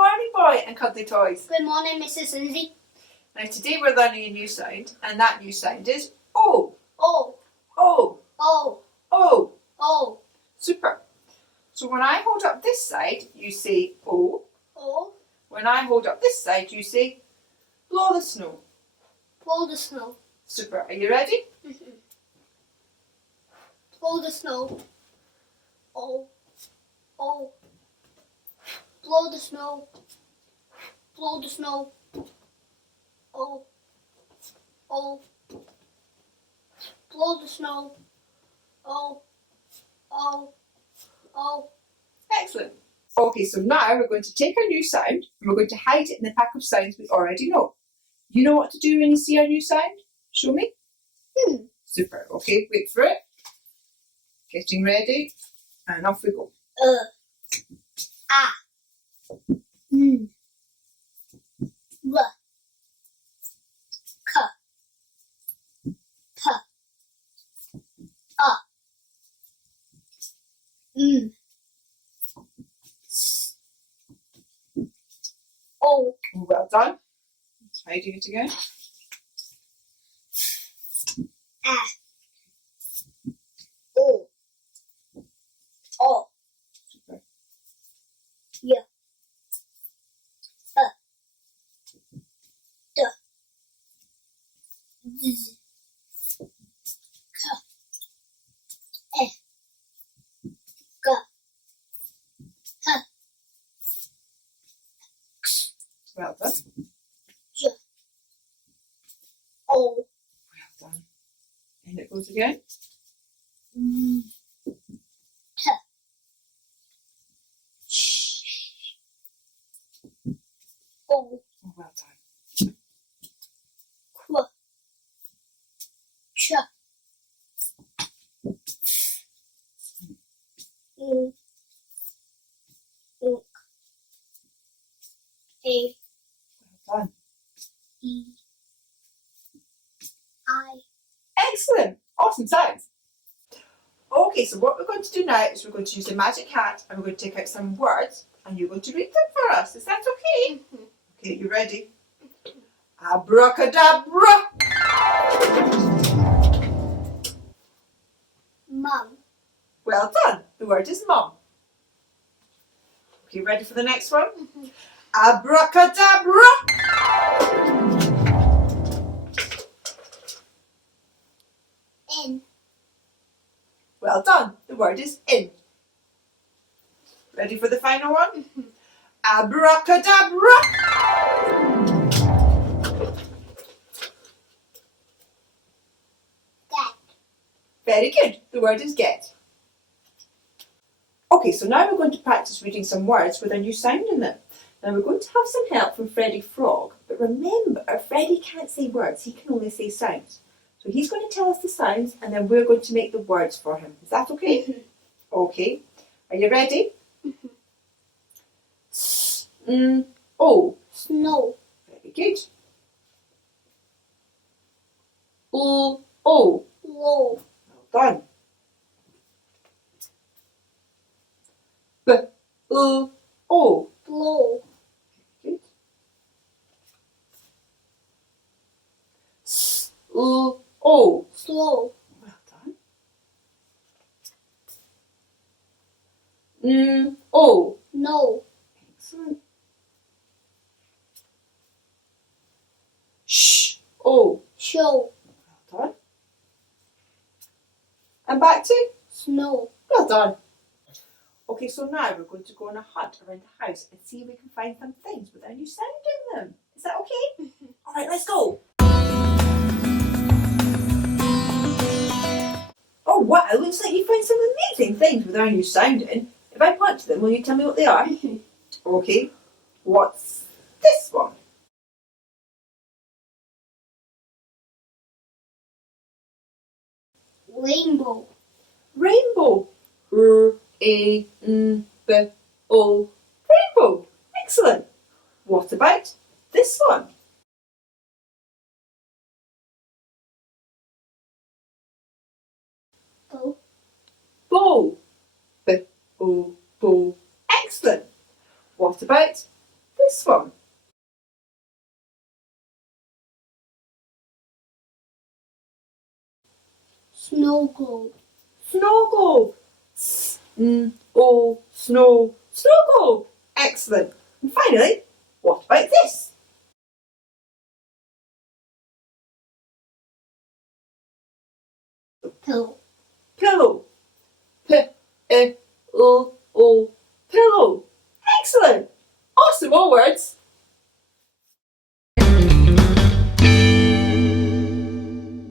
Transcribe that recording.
morning, boy and cuddly toys. Good morning, Mrs. Lindsay. Now today we're learning a new sound, and that new sound is O. Oh, O. oh, O. oh, Super. So when I hold up this side, you say O. oh. When I hold up this side, you say blow the snow. Blow the snow. Super. Are you ready? Blow the snow. Oh, oh. Blow the snow. Blow the snow. Oh, oh. Blow the snow. Oh, oh, oh. Excellent. Okay, so now we're going to take our new sound and we're going to hide it in the pack of sounds we already know. You know what to do when you see our new sound? Show me. Super. Okay, wait for it. Getting ready. And off we go. Ah. W. K. P. S. O. Well done. Hiding it again. A. O. O. Super. Y. D. Z. K. E. G. H. X. Well done. J. O. Well done. And it goes again. T. Sh. O. Oh, well done. Qu. Ch. Ink. Ink. A. Well done. E. I. Excellent. Awesome sounds. Okay, so what we're going to do now is we're going to use the magic hat and we're going to take out some words and you're going to read them for us. Is that okay? Okay, you ready? Abracadabra. Mum. Well done. The word is mum. Okay, ready for the next one? Abracadabra. In. Well done. The word is in. Ready for the final one? Abracadabra. Get. Very good. The word is get. Okay, so now we're going to practice reading some words with a new sound in them. Now we're going to have some help from Freddie Frog, but remember, Freddie can't say words, he can only say sounds. So he's going to tell us the sounds and then we're going to make the words for him. Is that okay? Okay. Are you ready? O. Snow. Very good. O. O. Low. Well done. B. O. O. Blow. Good. S. O. O. Slow. Well done. O. No. Excellent. Sh. O. Show. Well done. And back to Snow. well done. Okay, so now we're going to go on a hunt around the house and see if we can find some things with a new sound in them. Is that okay? All right, let's go. Oh wow, it looks like you found some amazing things with our new sound in. If I point to them, will you tell me what they are? Okay, what's this one? Rainbow. Rainbow. R-A-N-B-O. Rainbow. Excellent. What about this one? Bow. Bow. B-O. Bow. Excellent. What about this one? Snow globe. Snow globe. Snow. Snow globe. Excellent. And finally, what about this? Pillow. Pillow. Pillow. Excellent. Awesome, all words.